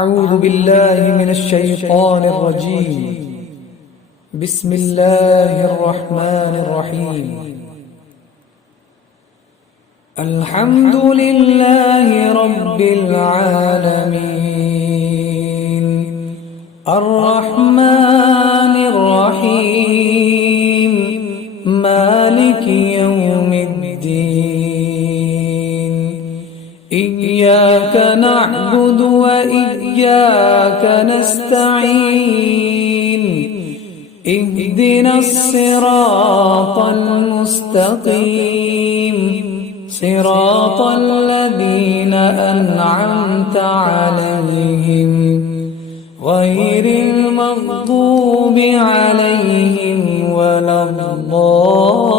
أعوذ بالله من الشيطان الرجيم. بسم الله الرحمن الرحيم. الحمد لله رب العالمين الرحمن الرحيم مالك يوم الدين إياك نعبد وإياك نستعين اهدنا الصراط المستقيم صراط الذين أنعمت عليهم غير المغضوب عليهم ولا الضالين.